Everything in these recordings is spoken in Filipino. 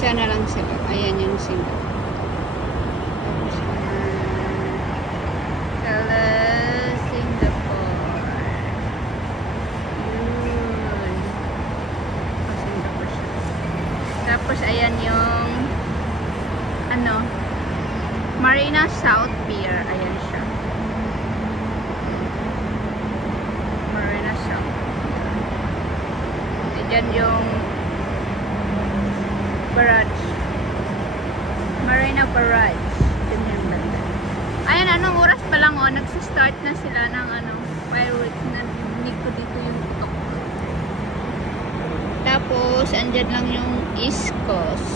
Isa na lang sila. Ayan yung sila. Hello, Singapore. Yun. Singapore siya. Tapos, ayan yung ano, Marina South Pier. Ayan siya. Marina South Pier. Ayan yung barrage. Marina Barrage. Ayan yung banda. Ayan, anong oras pa lang, oh, nagsistart na sila ng ano, fireworks na dinig ko dito yung tutok. Tapos, andyan lang yung East Coast.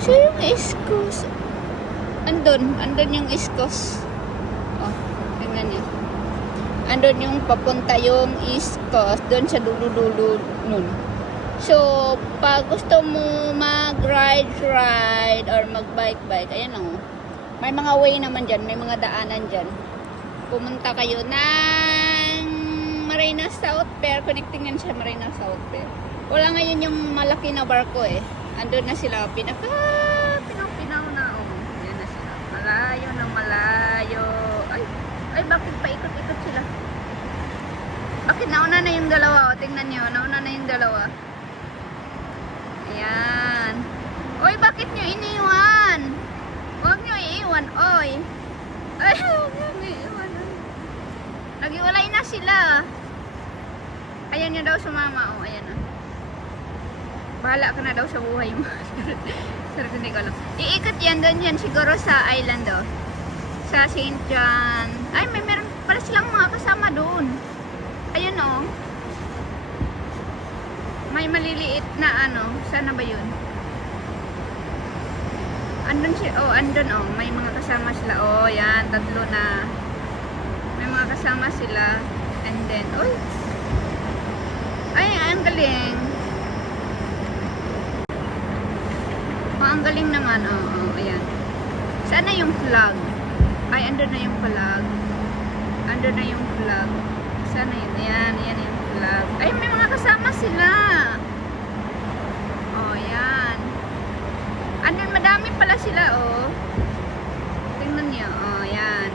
So, yung East Coast, andun yung East Coast. Oh, tingnan niyo. Andun yung papunta yung East Coast, doon sa dulo-dulo nun. So, pag gusto mo mag-ride or mag-bike, ayan lang, oh. May mga way naman dyan, may mga daanan dyan. Pumunta kayo ng Marina South Pier, connecting yan sa Marina South Pier. Wala ngayon yung malaki na barko eh. Andun na sila, pinaw na, oh. Yan na sila. Malayo na malayo. Ay, bakit paikot-ikot sila? Bakit nauna na yung dalawa? O, tingnan nyo, nauna na yung dalawa. Ayan. Oy, bakit nyo iniwan? Huwag nyo iiwan, oy. Ay, huwag nyo iiwan. Nagiwalay na sila. Ayan nyo daw sumama, oh. Ayan na. Bahala ka na daw sa buhay mo. Sarap, hindi ko alam. Iikot yan, doon yan siguro sa island, oh. Sa St. John. Ay, meron pala silang mga kasama doon. Ayan, oh. May maliliit na ano. Sana ba yun? Andun siya. Oh, andun, oh. May mga kasama sila. Oh, yan. Tatlo na. May mga kasama sila. And then, oh. Ay, ang galing. Oh, ang galing naman. Oh, oh, ayan. Sana yung flag. Ay, andun na yung flag. Andun na yung flag. Sana yun. Ayan, ayan yung flag. Ay, may mga kasama sila. Oh, ayan. Andun, madami pala sila, oh. Tingnan niyo. Oh, ayan.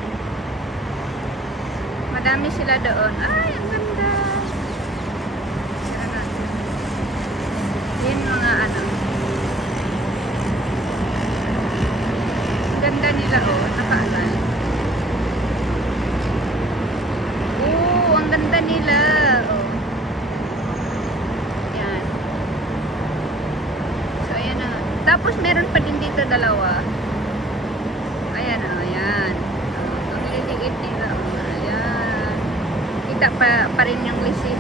Madami sila doon. Ay, ang ganda. Yan mga ano. Ganda nila, oh, nakaanan. Oh, ang ganda nila, oh. Yan. So, ayan na. Tapos, meron pa din dito dalawa. Ayan, oh, ayan. Oh, ang liliit nila, oh. Ayan. Kita pa rin yung lising.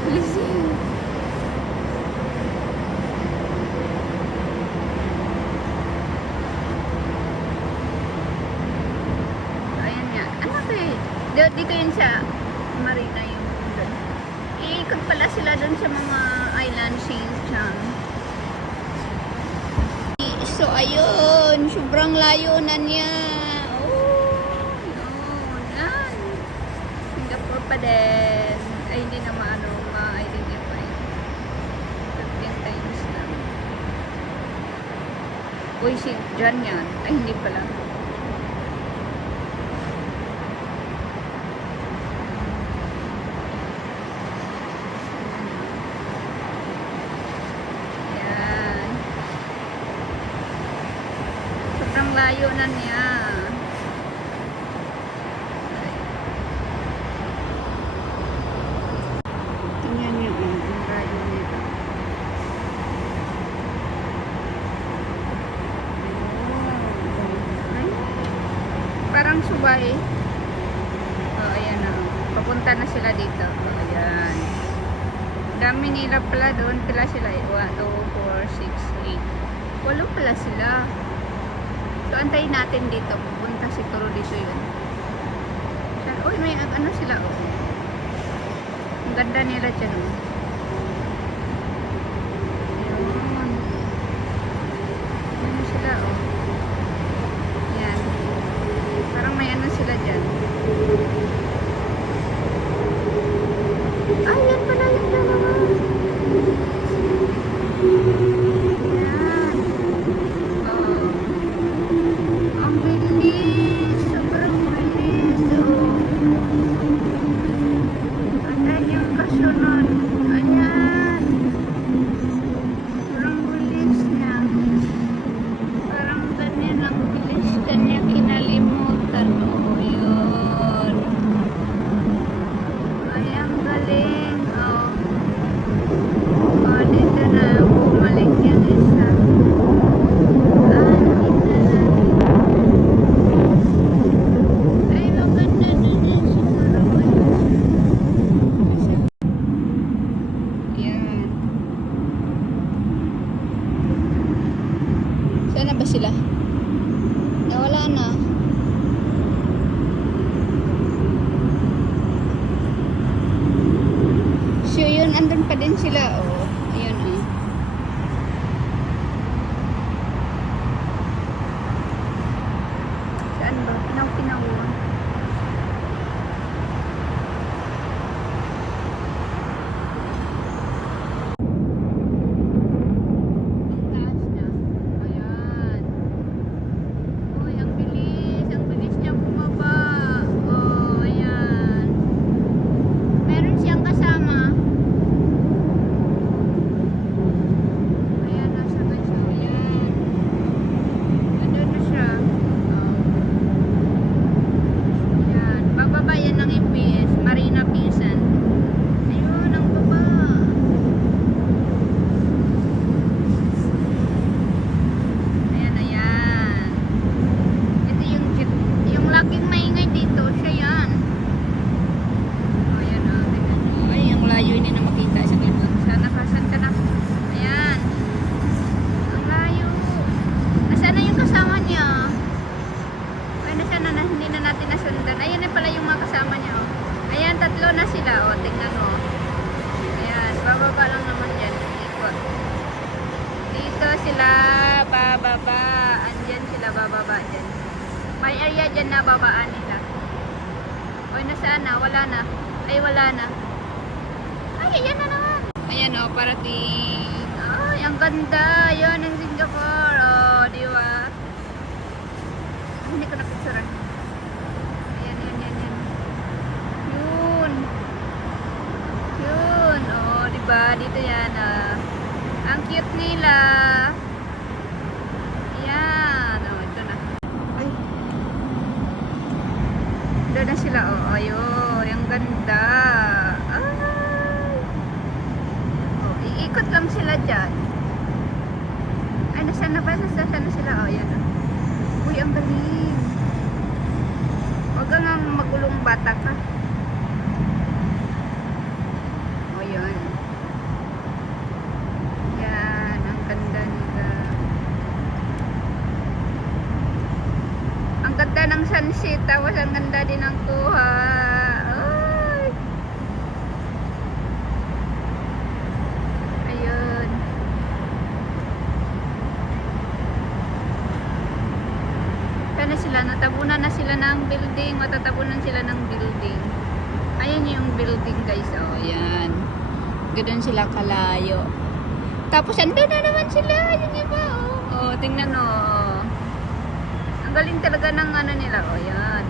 Dito yun sa Marina yung doon. Iikot pala sila doon sa mga island, St. John. So, ayun. Sobrang layo na niya. Oh, yun. Yan. Singapore pa din. Ay, hindi na ma-identify. 15 times lang. Uy, St. John yan. Ay, hindi pala. Layo na niya. Tingnan niyo ang layo nito. Parang subay. Oh, ayan na. Papunta na sila dito. Oh, ayan. Dami nila pala doon. Pila sila. 1, 2, 4, 6, 8. 8 pala sila. So, antayin natin dito. Pupunta siguro dito yun. Uy, may ano sila, oh. Ang ganda nila dyan, oh. Ayan. Ano sila, oh. Ayan. Parang may ano sila dyan. Ay, yan pala yung dalawa. Ayan. sila, oh. Ayun, oh. Saan ba? Pinaw-pinaw. Tatlo na sila, o, tingnan mo. Ayan, bababa lang naman yan. Ikot. Dito sila, bababa. Andyan sila, bababa dyan. May area dyan na babaan nila. O, nasaan na? Wala na. Ay, wala na. Ay, ayan na naman. Ayan, o, parating. Ay, ang ganda. Ayan, ang Singapore. O, diba? Hindi ko napicturan. Diba? Dito yan, ang cute nila. Yan, ito na. Ay. Doon na sila, ayun, yung ganda. Ay. Iikot lang sila dyan. Ay, nasaan na ba? Nasaan na sila? Yan. Uy, ang galing. Huwag kang magulong bata ka. Ganda ng sunset, tapos ang ganda din ng kuha. Ay. Ayun. Kaya na sila, natabunan na sila ng building, matatabunan sila ng building. Ayan yung building, guys. Oh, ayan. Ganoon sila kalayo. Tapos andun na naman sila, yung iba. Oh, tingnan oh. Galing talaga ng ano nila. O, yan.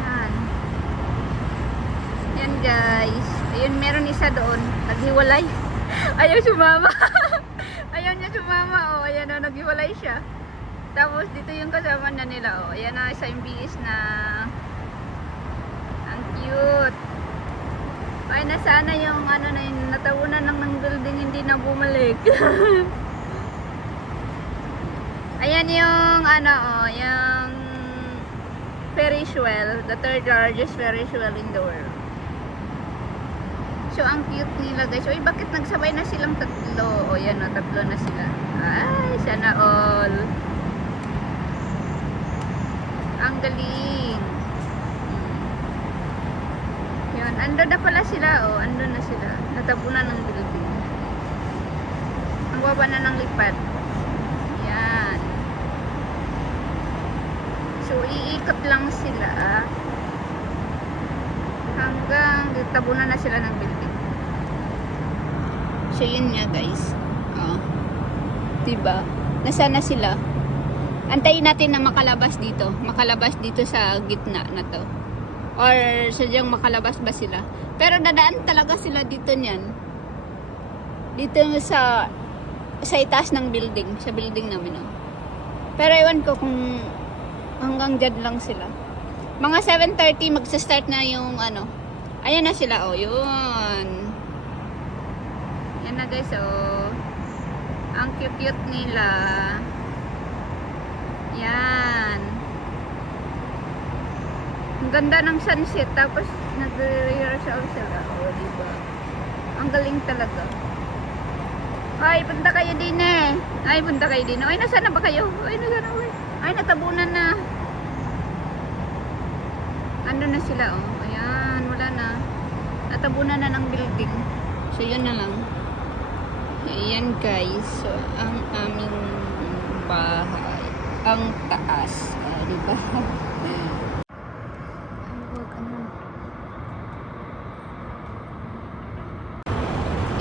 Yan. Yan, guys. Ayun, meron isa doon. Naghiwalay. Ayaw sumama. Ayaw niya sumama. O, ayan o, naghiwalay siya. Tapos, dito yung kasama na nila. O, ayan na, isa yung biis na. Ang cute. Ay, nasana yung ano na yun. Natabunan lang ng building, hindi na bumalik. Ayan yung ano yung Ferris wheel, the third largest Ferris wheel in the world. So ang cute nila, guys. Uy, bakit nagsabay na silang tatlo? O yan o, tatlo na sila. Ay, sana all. Ang galing. Yan, andun na pala sila o, andun na sila. Natabunan ng building. Ang baba na ng lipad. Yan. So, iikot lang sila hanggang tabunan na sila ng building. So, yun nga, guys. Diba? Nasaan na sila? Antayin natin na makalabas dito. Makalabas dito sa gitna na to. Or sadyang makalabas ba sila? Pero dadaan talaga sila dito niyan. Dito sa itaas ng building. Sa building namin. Pero ewan ko kung hanggang dyan lang sila. Mga 7:30 magsa-start na yung ano. Ayan na sila, oh, yun. Yan na, guys, oh. Ang cute-cute nila. Yan. Ang ganda ng sunset. Tapos nagre-rehearsal sila, oh, diba? Ang galing talaga. Ay, punta kayo din eh. Ay, punta kayo din. Ay, nasaan na ba kayo? Ay, nasaan na ba? Ay, natabunan na. Ano na sila, oh. Ayan, wala na. Natabunan na ng building. So, yun na lang. Ayan guys. So, ang aming bahay. Ang taas. Diba?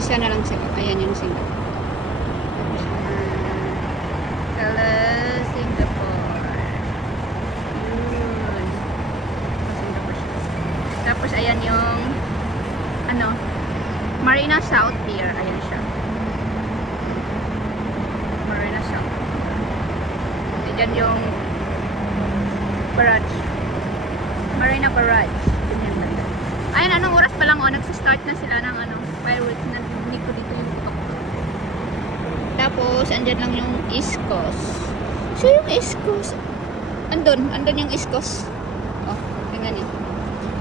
Isa na lang sila. Ayan yung sila. Hello, Singapore. Yun. Singapore siya. Tapos ayan yung Marina South Pier. Ayan siya. Marina South. Ayan yung barrage. Marina Barrage. Ganyan banda. Ayan, anong oras pa lang nagsistart na sila ng fireworks na dito yung putok. Tapos, andyan lang yung East Coast. So, yung East Coast, andun yung East Coast. Oh, tingnan niyo.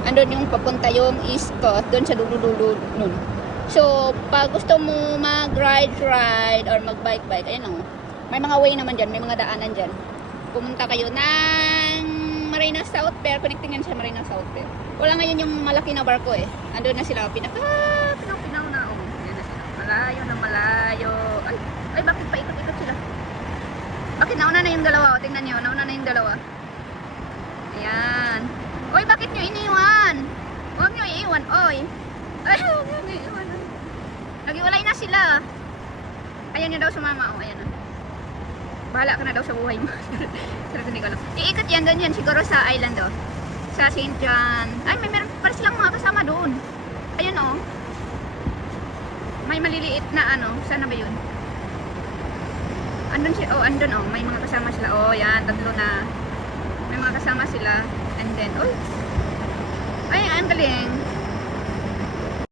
Andun yung papunta yung East Coast, doon sa dulo nun. So, pag gusto mo mag-ride or mag-bike, ayan o. May mga way naman dyan, may mga daanan dyan. Pumunta kayo ng Marina South Pier, connecting yan sa Marina South Pier. Wala ngayon yung malaki na barko eh. Andun na sila, pinaw na oh. Ayan na sila. Malayo. Ay, bakit paikot-ikot sila? Bakit nauna na yung dalawa? O, tingnan nyo, nauna na yung dalawa. Ayan. Oy, bakit nyo iniwan? Huwag nyo iiwan, oy. Ay, huwag nyo iiwan. Nagiwalay na sila. Ayan nyo daw sumama, oh, ayan na. Bahala ka na daw sa buhay mo. Sarap hindi ko alam. Iikot yan, doon yan, siguro sa island, oh. Sa St. John. Ay, meron pa silang mga kasama doon. Ayun, oh. May maliliit na sana ba yun? Andun siya, oh, andun, oh. May mga kasama sila. Oh, yan, tatlo na. May mga kasama sila. And then, oh,